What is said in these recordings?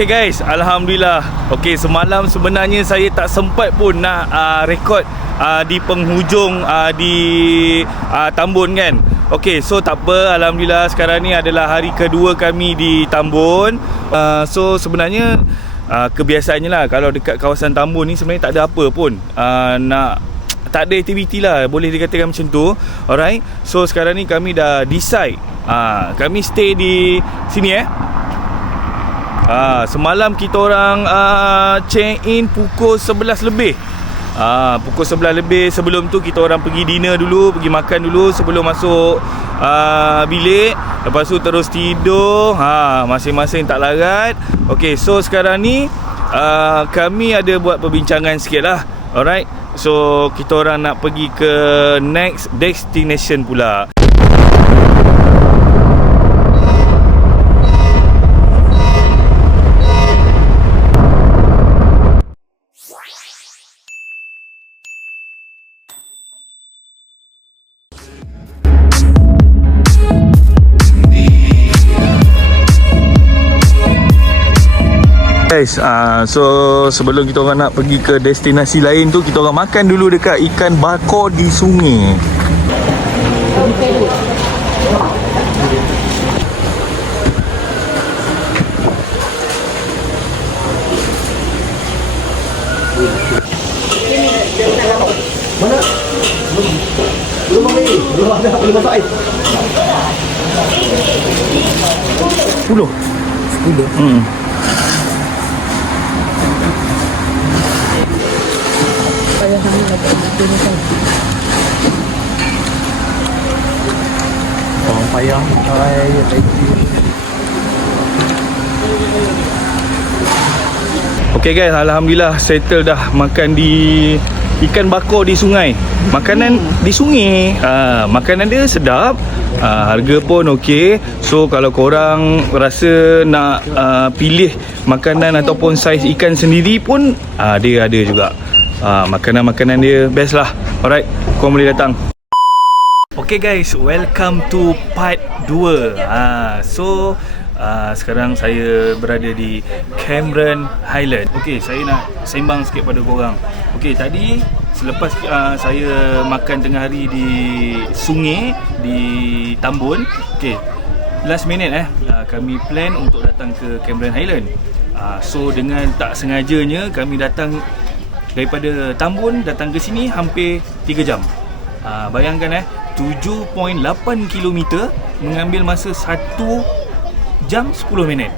Okay guys, Alhamdulillah. Okay, semalam sebenarnya saya tak sempat pun nak rekod di penghujung di Tambun kan. Okay, so tak apa. Alhamdulillah sekarang ni adalah hari kedua kami di Tambun. So sebenarnya kebiasaannya lah, kalau dekat kawasan Tambun ni sebenarnya tak ada apa pun, tak ada aktiviti lah, boleh dikatakan macam tu. Alright, so sekarang ni kami dah decide, kami stay di sini semalam kita orang check in pukul 11 lebih. Pukul 11 lebih. Sebelum tu kita orang pergi dinner dulu, pergi makan dulu sebelum masuk bilik. Lepas tu terus tidur. Masing-masing tak larat. Okay, so sekarang ni kami ada buat perbincangan sikit lah. Alright, so kita orang nak pergi ke next destination pula. Guys, so sebelum kita orang nak pergi ke destinasi lain tu, kita orang makan dulu dekat ikan bakar di sungai. Mana? Belum lagi. Belum ada. Belum masuk air. 10. Orang payah. Okay guys, Alhamdulillah settle dah makan di ikan bakar di sungai. Makanan di sungai, makanan dia sedap, harga pun okey. So kalau korang rasa nak pilih makanan ataupun saiz ikan sendiri pun dia ada juga. Makanan-makanan dia best lah. Alright, korang boleh datang. Okay guys, welcome to part 2. So sekarang saya berada di Cameron Highland. Okay, saya nak sembang sikit pada korang. Okay, tadi selepas saya makan tengah hari di sungai di Tambun, okay, last minute kami plan untuk datang ke Cameron Highland. So dengan tak sengajanya kami datang daripada Tambun datang ke sini hampir 3 jam. Bayangkan 7.8 km mengambil masa 1 jam 10 minit.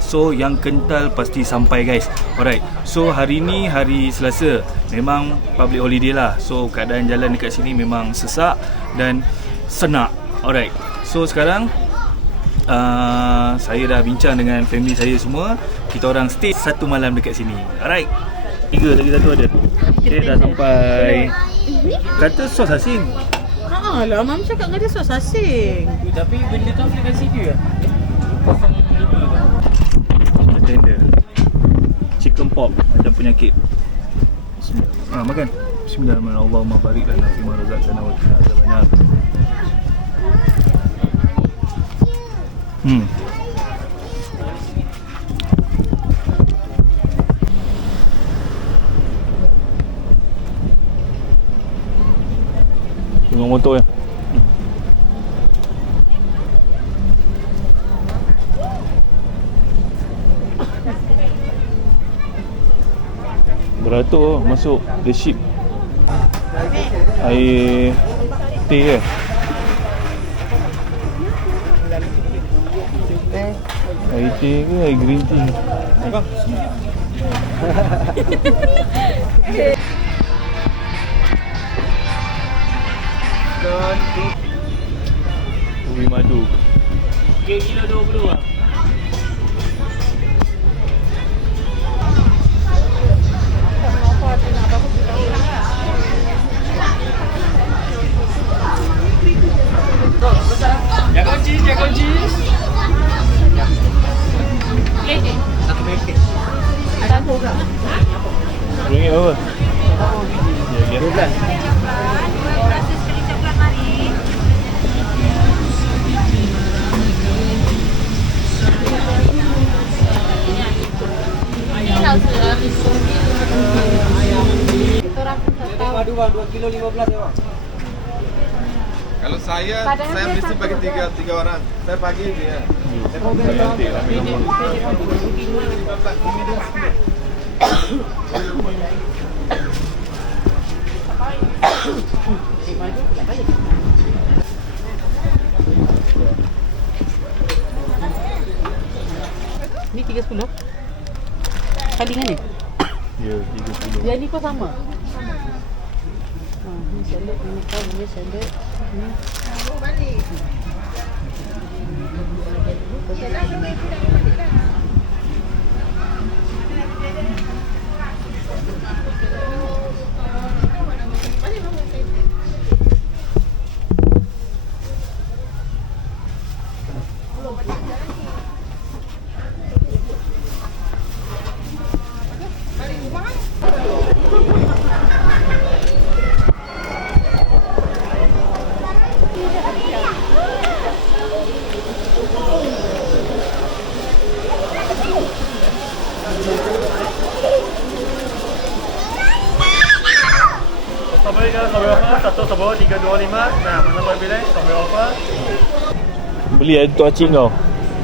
So yang kental pasti sampai guys. Alright, so hari ni hari Selasa, memang public holiday lah. So keadaan jalan dekat sini memang sesak dan senak. Alright, so sekarang saya dah bincang dengan family saya semua. Kita orang stay 1 malam dekat sini. Alright, 3 lagi satu ada. Okay, dah sampai. Kata sos asin. Lah, Mam cakap dengan dia sos asing. Tapi benda tu boleh kasi dia. Tender chicken pork macam penyakit. Makan. Bismillahirrahmanirrahim. Allahumma barik lana fi ma razaqtana wa qina adzabannar. Tengok motor ya. Beratur masuk the ship. Air teh ke? Air teh ke air green tea? Ubi madu. Okay, kilo 20 lah. Jaga kunci. Satu paket. Ada apa ke? RM2 apa? Ya, 12. bang, 2 kilo 15 ya bang. Kalau saya mesti bagi tiga orang. Saya pagi dia. Ni 310. Kali ni? Ya, 30. Yang ni pun sama. Ni salad, ni kau, ni salad. Ni. Balik. Beli tu acing kau.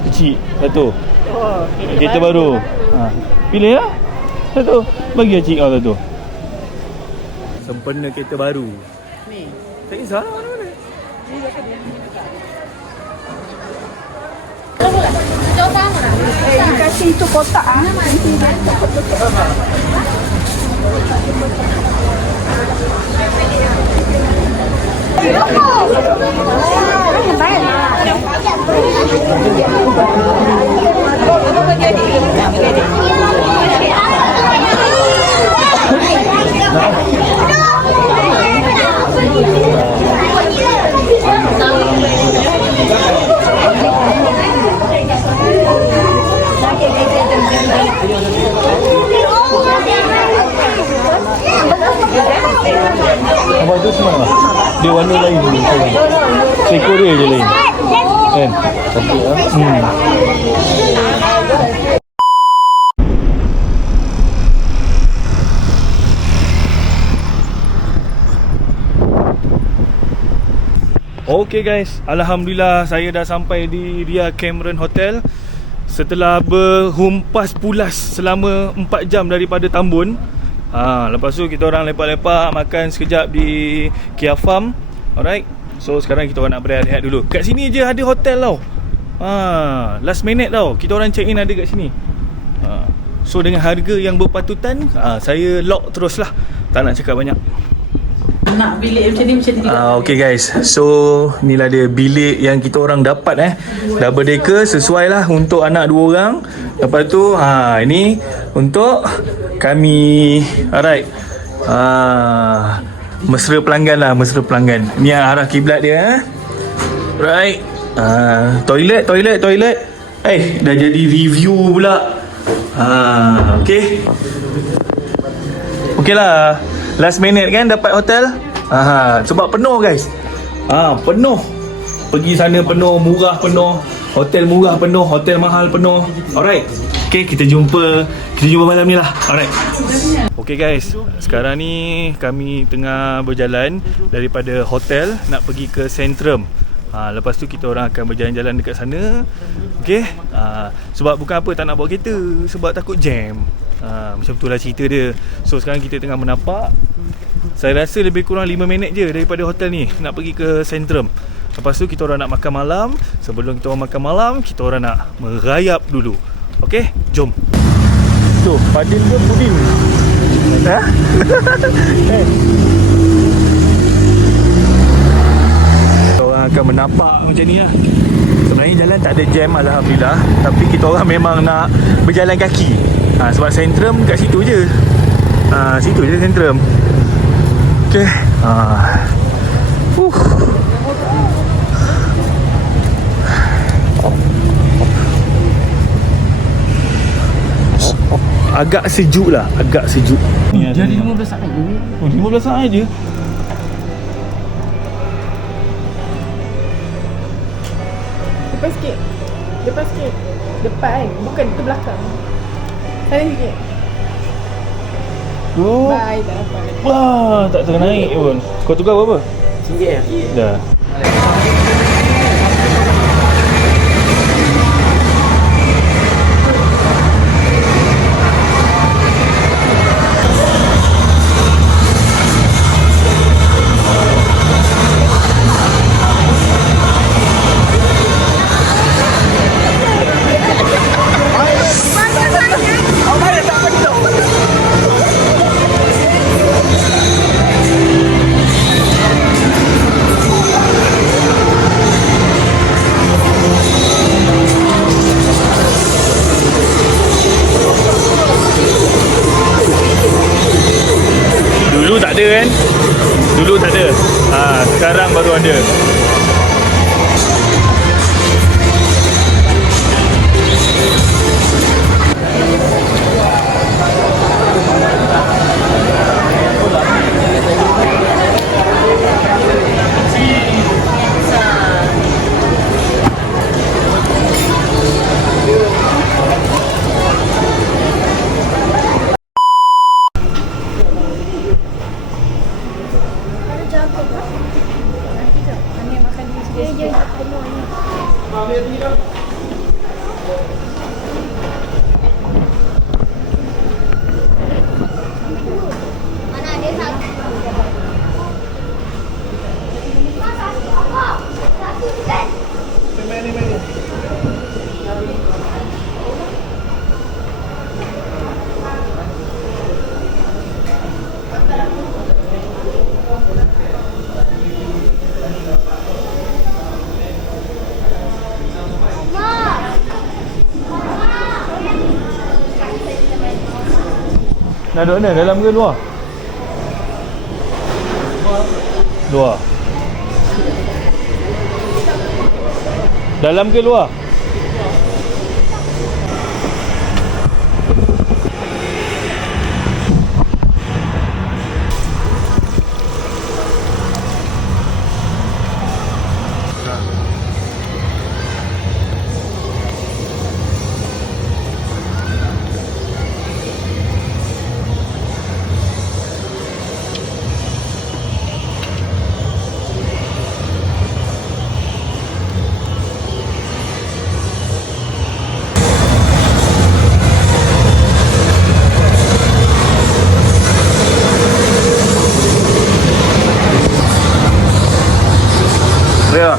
Kecil satu. Oh, Kereta baru. Pilih lah. Satu. Bagi acing kau satu. Sempena kereta baru. ni. Tak kisah lah mana-mana. Kasih itu kotak ah. Abang tu senang lah. Dia warna lain je. Seekor dia je lain. Kan? Cantik lah. Okay guys, Alhamdulillah saya dah sampai di Ria Cameron Hotel. Setelah berhumpas pulas selama 4 jam daripada Tambun. Lepas tu kita orang lepak-lepak, makan sekejap di Kia Farm. Alright. So sekarang kita orang nak berehat-rehat dulu. Kat sini je ada hotel tau. Last minute tau. Kita orang check in ada kat sini. So dengan harga yang berpatutan, saya lock terus lah. Tak nak cakap banyak. Nak bilik macam ni tidak. Okay guys, so inilah dia bilik yang kita orang dapat double decker, sesuai lah untuk anak 2 orang. Lepas tu ini untuk kami. Alright. Mesra pelanggan lah, mesra pelanggan. Ni arah kiblat dia. Right. Toilet. Dah jadi review pula. Okay. Okay lah. Last minute kan dapat hotel. Sebab penuh guys. Penuh. Pergi sana penuh, murah penuh. Hotel murah penuh, hotel mahal penuh. Alright. Okay, kita jumpa malam ni lah. Alright. Okay guys, sekarang ni kami tengah berjalan daripada hotel nak pergi ke Centrum. Lepas tu kita orang akan berjalan-jalan dekat sana. Okay. Sebab bukan apa tak nak bawa kereta, sebab takut jam. Macam itulah cerita dia. So sekarang kita tengah menapak. Saya rasa lebih kurang 5 minit je daripada hotel ni nak pergi ke Centrum. Lepas tu kita orang nak makan malam. Sebelum kita orang makan malam, kita orang nak merayap dulu. Okay, jom. Tu, Fadil ke Pudin? Kita orang akan menapak macam ni lah. Sebenarnya jalan tak ada jam, Alhamdulillah. Tapi kita orang memang nak berjalan kaki. Sebab Centrum kat situ je. Situ je Centrum. Okay. Agak sejuk lah. Agak sejuk. Jadi 15 saat je. 15 saat je. Depan sikit. Depan. Bukan ke belakang. Sana sikit. Bye, dah dapat. Wah, tak ternaik pun. Kau tukar berapa? RM1 ya? Dah. Dulu tak ada kan? Dulu tak ada. Sekarang baru ada. Nak duduk mana? Dalam ke luar? Luar. Dalam ke luar? Ya.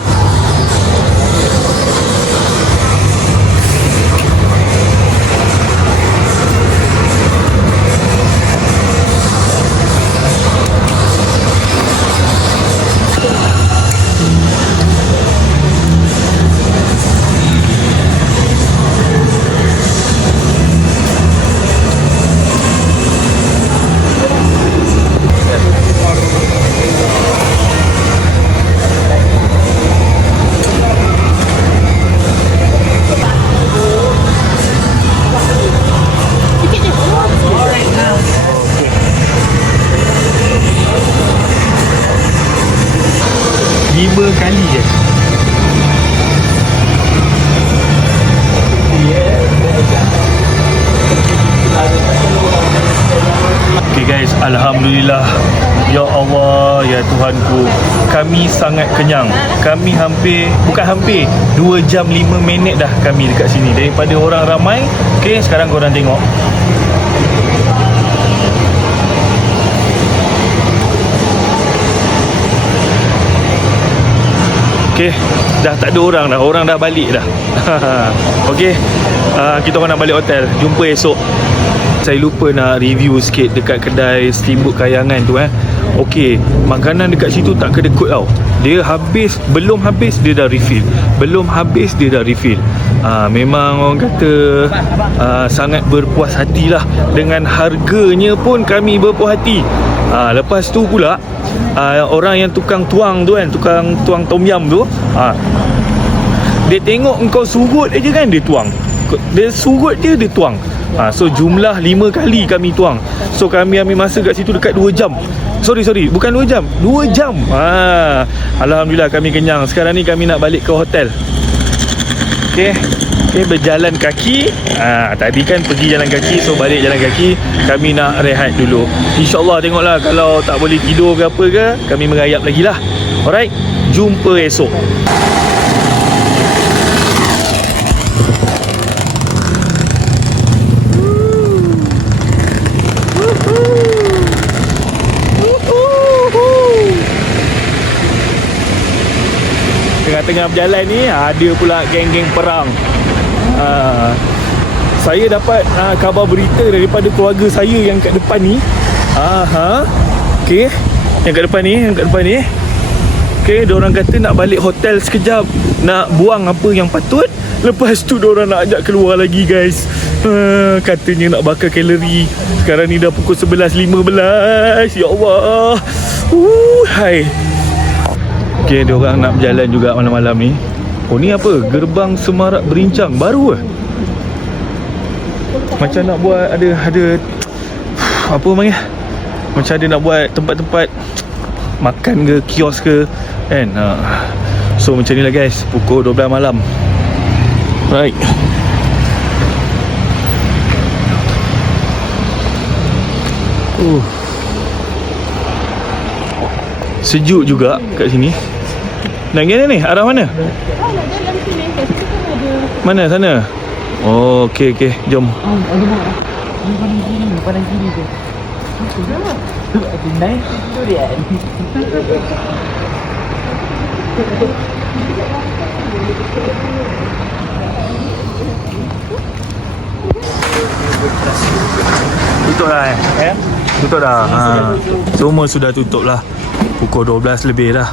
Lima kali je. Okay guys, Alhamdulillah. Ya Allah, ya Tuhanku, kami sangat kenyang. Kami bukan hampir 2 jam 5 minit dah kami dekat sini. Daripada orang ramai. Okay, sekarang korang tengok. Okay, dah tak ada orang dah. Orang dah balik dah. Okay, kita orang nak balik hotel. Jumpa esok. Saya lupa nak review sikit dekat kedai steamboat Kayangan tu Okay, makanan dekat situ tak kedekut tau. Dia habis, belum habis dia dah refill. Belum habis dia dah refill. Memang orang kata sangat berpuas hati lah. Dengan harganya pun kami berpuas hati. Lepas tu pula orang yang tukang tuang tu kan, tukang tuang tom yum tu, dia tengok engkau surut aja kan, dia tuang. Dia surut dia tuang. So jumlah 5 kali kami tuang. So kami ambil masa kat situ dekat 2 jam. Sorry, bukan 2 jam, 2 jam. Alhamdulillah kami kenyang. Sekarang ni kami nak balik ke hotel. Okay, Okay, berjalan kaki. Tadi kan pergi jalan kaki, so balik jalan kaki. Kami nak rehat dulu. InsyaAllah tengoklah, kalau tak boleh tidur ke apa ke, kami merayap lagi lah. Alright, jumpa esok. Tengah-tengah berjalan ni ada pula geng-geng perang. Saya dapat khabar berita daripada keluarga saya yang kat depan ni. Okey, yang kat depan ni. Okey, diorang kata nak balik hotel sekejap, nak buang apa yang patut. Lepas tu diorang nak ajak keluar lagi, guys. Katanya nak bakar kalori. Sekarang ni dah pukul 11.15. Ya Allah. Hai. Okay, diorang nak berjalan juga malam-malam ni. Oh, ni apa? Gerbang Semarak Berincang baru ke? Macam nak buat ada apa panggil? Macam ada nak buat tempat-tempat makan ke, kios ke, kan? So macam ni lah, guys. Pukul 12 malam. Right. Sejuk juga kat sini. Nak pergi ni? Arah mana? Nak jalan sini. Kat situ kan ada. Mana? Sana? Oh, okey. Jom. Pada kiri tu. Naik tu dia. Tutup dah Tutup dah. Semua sudah tutup lah. Pukul 12 lebih dah.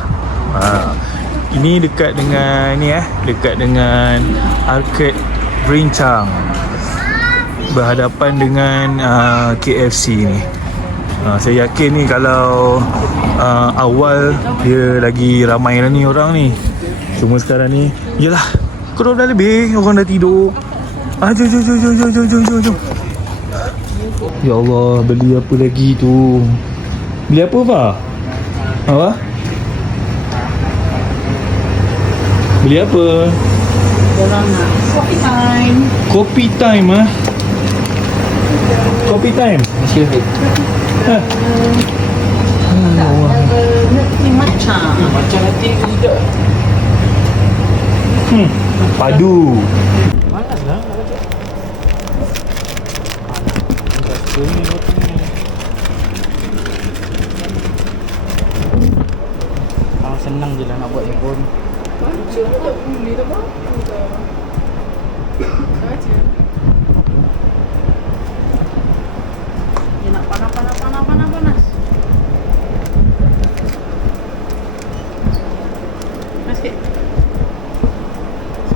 Ini dekat dengan dekat dengan Arcade Berincang, berhadapan dengan KFC ni. Saya yakin ni kalau awal dia lagi ramai lah ni orang ni. Cuma sekarang ni yelah pukul 12 lebih, orang dah tidur. Jom. Ya Allah, beli apa lagi tu? Beli apa, Pak? Apa? Beli apa? Coffee time. Kopi time, Kopi time. Ni macam hati tidak. Padu. Mana lah? Senang je lah nak buat pun. Macam tak boleh dah bang. Dia nak panas. Mas sikit.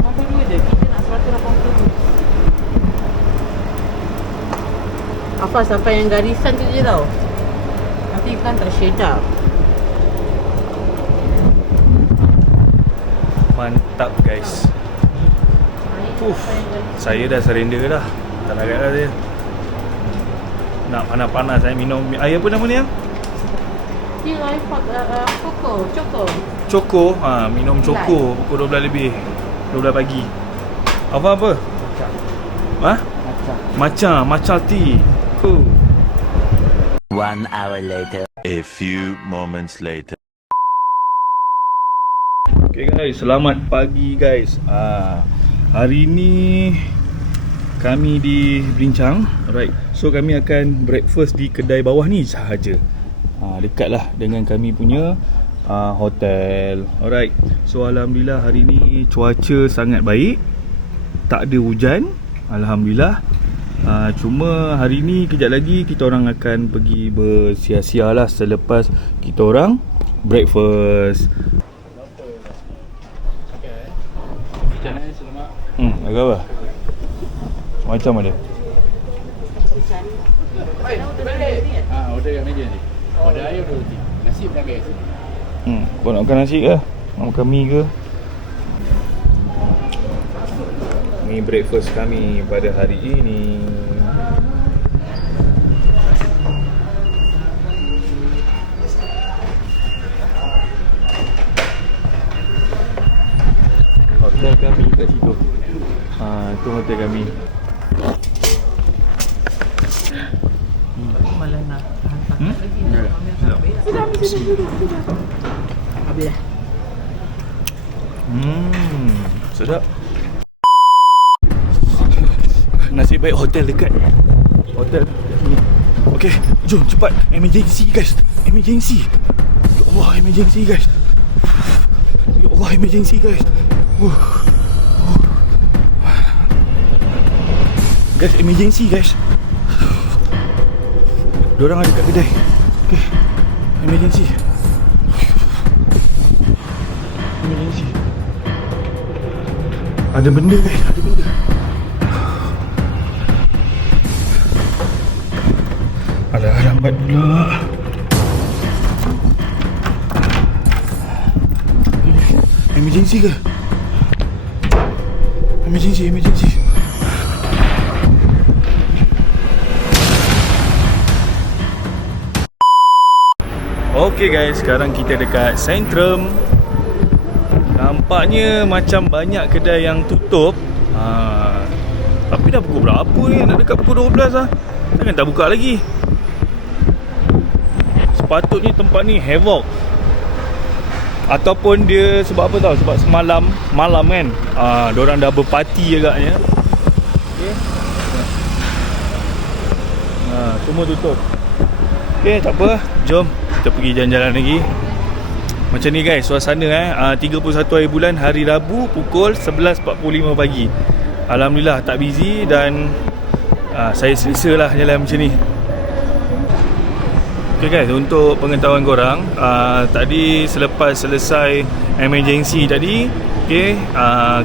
92 je. Kita nak 180. Apa sampai yang garisan tu je tau. Nanti kan tershade up. Mantap, guys. Saya dah surrender dah. Tak nak dah dia. Nak panas-panas saya minum air apa nama ni yang? Dia live Choco. Minum Choco pukul 12 lebih. 12 pagi. Apa? Matcha tea. Cool. 1 hour later. A few moments later. Okay guys, selamat pagi guys. Hari ni kami di Berincang. Alright. So kami akan breakfast di kedai bawah ni sahaja. Dekat lah dengan kami punya hotel. Alright. So alhamdulillah hari ni cuaca sangat baik. Tak ada hujan. Alhamdulillah. Cuma hari ni kejap lagi kita orang akan pergi bersia-sia lah selepas kita orang breakfast. Agak apa? Macam mana? Order kat meja ni. Order air, order roti. Nasi pun ambil kat sini. Kau nak makan nasi ke? Nak makan mi ke? Ni breakfast kami pada hari ini. Hotel kami kat situ. hotel kami. Sedap. Nasib baik hotel dekat. Hotel dekat sini. Okey, jom cepat. Emergency guys. Emergency. Ya Allah, emergency guys. Ya Allah, emergency guys. Guys, emergency guys. Diorang ada kat kedai. Okay. Emergency. Emergency. Ada benda guys, ada benda. Alah, lambat pula. Emergency ke? Emergency. Okay guys, sekarang kita dekat Centrum. Nampaknya macam banyak kedai yang tutup. Tapi dah pukul berapa ni? Nak dekat pukul 12 lah. Takkan tak buka lagi. Sepatutnya tempat ni havoc. Ataupun dia sebab apa tau? Sebab semalam malam kan, diorang dah berparti agaknya. Okay. Semua tutup. Okay, tak apa. Jom kita pergi jalan-jalan lagi. Macam ni guys suasana 31 hari bulan, hari Rabu, pukul 11.45 pagi. Alhamdulillah tak busy dan saya selesa lah jalan macam ni. Okay guys, untuk pengetahuan korang, tadi selepas selesai emergency tadi, okay,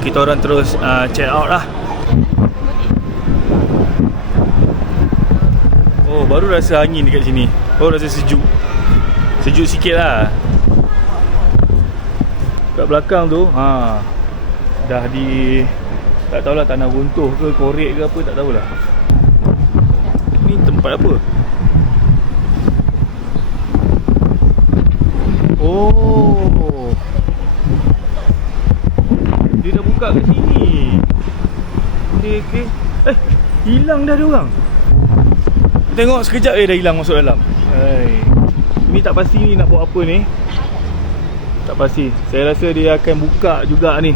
kita orang terus check out lah. Oh, baru rasa angin dekat sini. Oh, rasa sejuk. Sejuk sikit lah. Kat belakang tu dah di, tak tahulah tanah runtuh ke korek ke apa, tak tahulah. Ni tempat apa? Oh, dia dah buka kat sini. Okay. Hilang dah diorang. Tengok sekejap dah hilang masuk dalam. Ni tak pasti ni nak buat apa ni. Tak pasti. Saya rasa dia akan buka juga ni.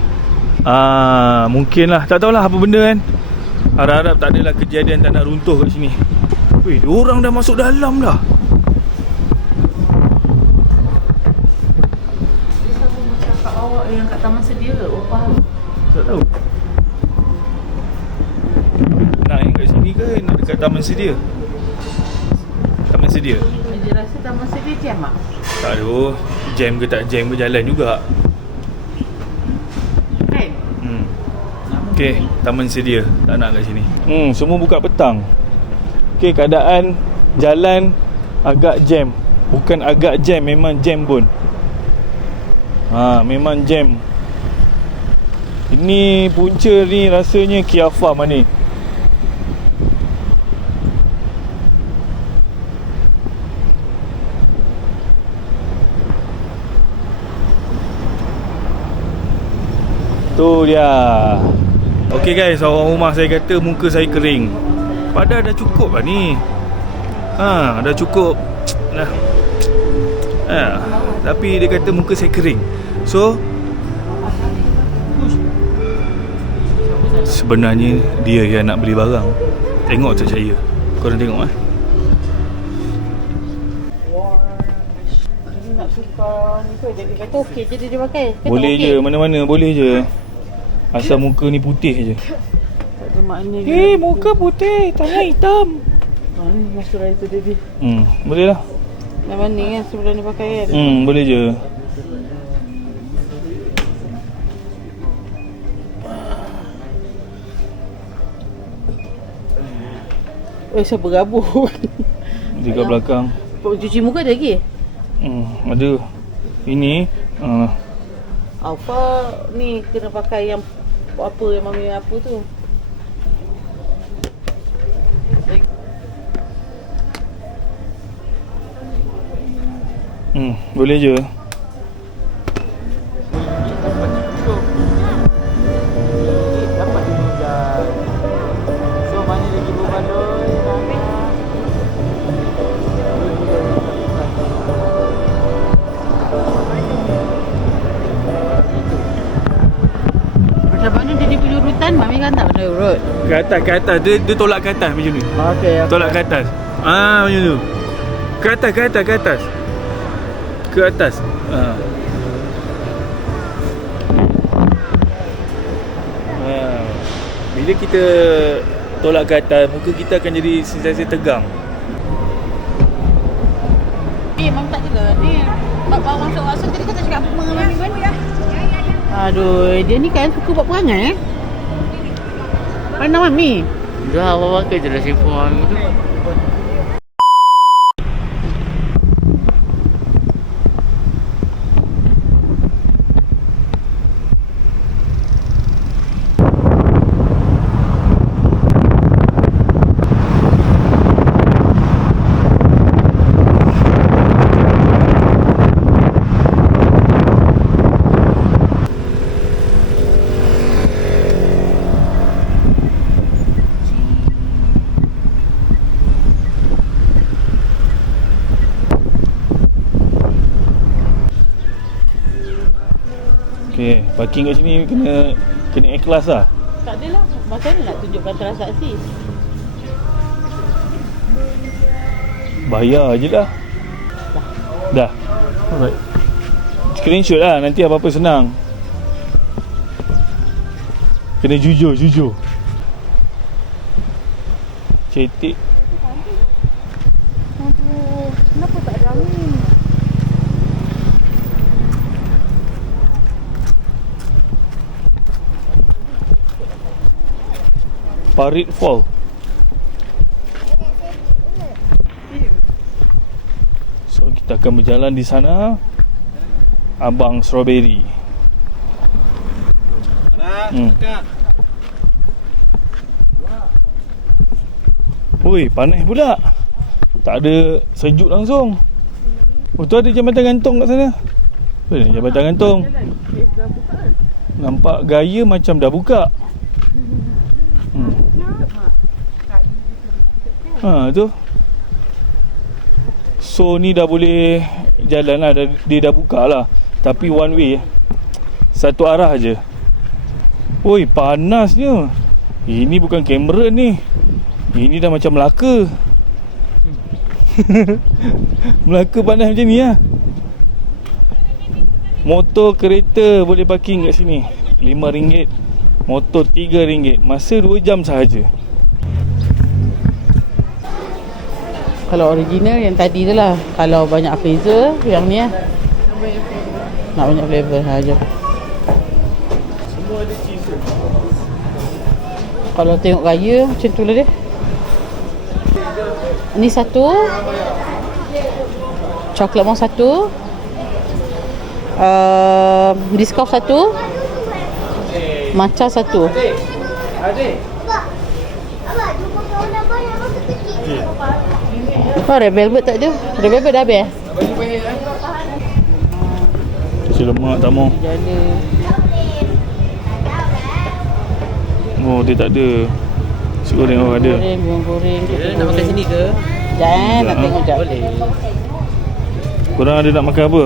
Mungkin lah. Tak tahulah apa benda kan. Harap-harap tak adalah kejadian tak nak runtuh kat sini. Weh, diorang dah masuk dalam dah. Siapa cakap awak yang kat taman sedia ke? Opah. Tak tahu. Nak yang kat sini ke nak dekat taman sedia? Taman sedia. Dia rasa taman sedia jam tak? Tak ada. Jam ke tak jam ke jalan juga. Kan? Okay, taman sedia. Tak nak kat sini. Semua buka petang. Okay, keadaan jalan agak jam. Bukan agak jam, memang jam pun. Memang jam. Ini punca ni rasanya Kia Farm ni. Tu dia. Okay guys, orang rumah saya kata muka saya kering. Padahal dah cukup lah ni. Dah cukup dah. Tapi dia kata muka saya kering. So sebenarnya dia yang nak beli barang. Tengok tak saya. Korang tengok Nak suka ni ke? Dia kata okey je dia pakai. boleh je, mana-mana boleh je. Asal muka ni putih je. Tak ada makna dia. Muka putih, tangan hitam. Ni moisturizer dia. Boleh lah. Dah mana kan sebelum ni pakai kan? Boleh je. Siapa berabuk? Dia kat belakang. Cuci muka ada lagi? Ada. Ini Alpha ni kena pakai yang apa yang mami apa tu. boleh je. Dapat tinggal Ke atas. Dia tolak ke atas macam ni. Okey. Tolak ke atas. Macam tu. Ke atas. Ke atas. Bila kita tolak ke atas, muka kita akan jadi sentiasa tegang. Memang tak juga. Ni bawa masuk rasa tadi kata cakap apa dengan Mami kan? Aduh, dia ni kan suka buat perangai Mana Mami? Dah awal kerja dah simpan mami tu. Okay, parking kat sini kena ikhlas lah. Tak adalah. Macam mana nak tunjukkan transaksi? Bayar je dah. Dah. Alright. Screenshot lah, nanti apa-apa senang. Kena jujur. Cetek. Aduh, kenapa tak ada angin? Parit Fall. So kita akan berjalan di sana. Abang Strawberry. Oi, panas pula. Tak ada sejuk langsung. Oh, tu ada jambatan gantung kat sana. Jambatan gantung. Nampak gaya macam dah buka. Tu. So ni dah boleh jalan lah. Dia dah buka lah. Tapi one way, satu arah je. Oi, panasnya. Ini bukan kamera ni. Ini dah macam Melaka. Melaka panas macam ni lah. Motor kereta boleh parking kat sini RM5. Motor RM3. Masa 2 jam sahaja. Kalau original yang tadi tu lah. Kalau banyak flavor, yang ni lah. Nak banyak flavor jom. Semua ada cheese. Kalau tengok gaya macam tu lah dia. Ni satu. Coklat mau satu. Discoff satu. Matcha satu. Oh, red velvet tak ada. Red velvet dah habis. Nasi lemak tak mau. Jala. Oh, dia tak ada. Nasi goreng orang ada. Goreng. Nak makan sini ke? Jangan nak tengok jap. Boleh. Korang ada nak makan apa?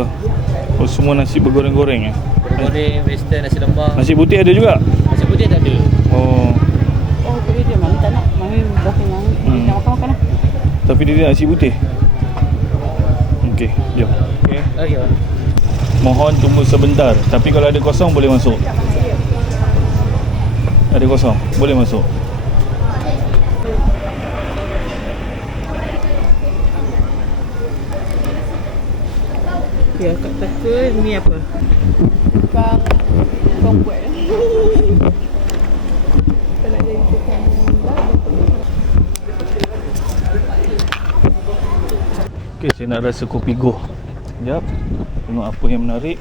Oh, semua nasi bergoreng-goreng. Goreng, western, nasi lemak. Nasi putih ada juga? Nasi putih tak ada. Oh, Oh, tu dia. Mami tak nak. Mami dah kenyang. Mami nak makan lah. tapi dia nasi putih. Okey, jom. Okey. Okey. Mohon tunggu sebentar. Tapi kalau ada kosong boleh masuk. Ada kosong, boleh masuk. Ya, kat kata ni apa? Kang buat. Kalau jadi tukang Okey, saya nak rasa kopi Go. Sekejap. Tengok apa yang menarik.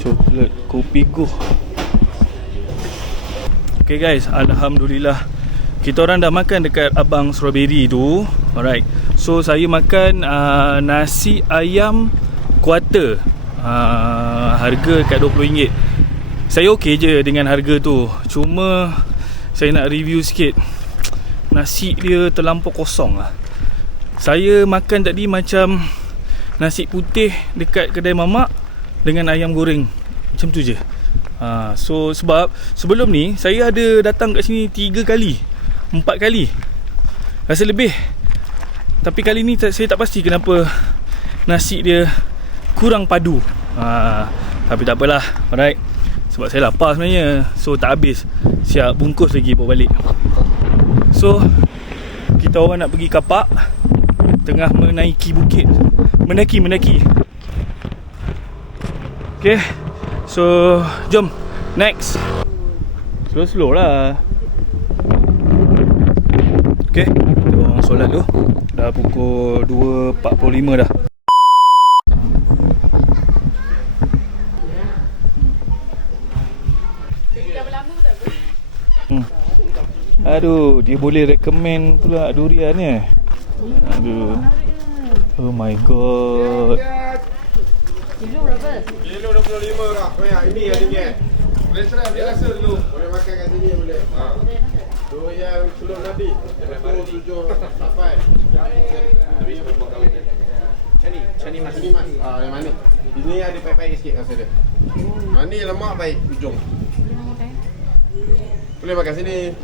Coklat kopi Go. Okay guys, alhamdulillah kita orang dah makan dekat Abang Strawberry tu. Alright. So saya makan nasi ayam kuarter. Harga kat RM20. Saya okey je dengan harga tu. Cuma saya nak review sikit. Nasi dia terlampau kosong lah. Saya makan tadi macam nasi putih dekat kedai mamak dengan ayam goreng. Macam tu je. So sebab sebelum ni saya ada datang kat sini 3 kali 4 kali, rasa lebih. Tapi kali ni saya tak pasti kenapa nasi dia kurang padu. Tapi tak apalah. Alright. Sebab saya lapar sebenarnya. So tak habis. Siap bungkus lagi bawa balik. So kita orang nak pergi kapak. Tengah menaiki bukit. Mendaki. Okay. So jom. Next. Slow lah. Okay. Kita orang solat dulu. Dah pukul 2.45 dah. Aduh, dia boleh recommend pula durian ni. Aduh. Oh my god. Kilo 25 dah. Oh ya, ini harganya. Boleh try, boleh rasa dulu. Boleh makan kat sini boleh. Tu yang sebelum Nabi. Pukul 7 sampai. Cani mas. Yang mana? Ini ada baik-baik sikit rasa dia. Ni lemak baik ujung. Boleh makan sini.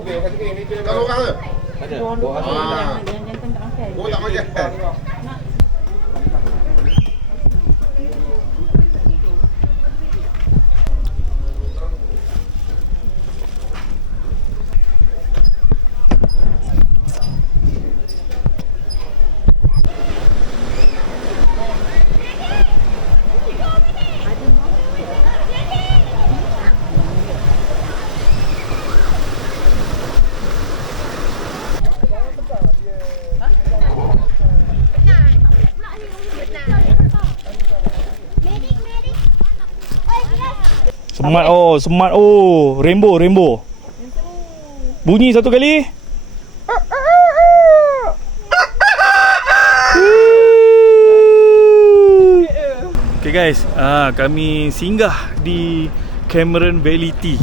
Boleh makan sini. Kalau orang ke? Ada. Oh tak makan. Smart rainbow. Bunyi satu kali. Okay guys, kami singgah di Cameron Valley Tea.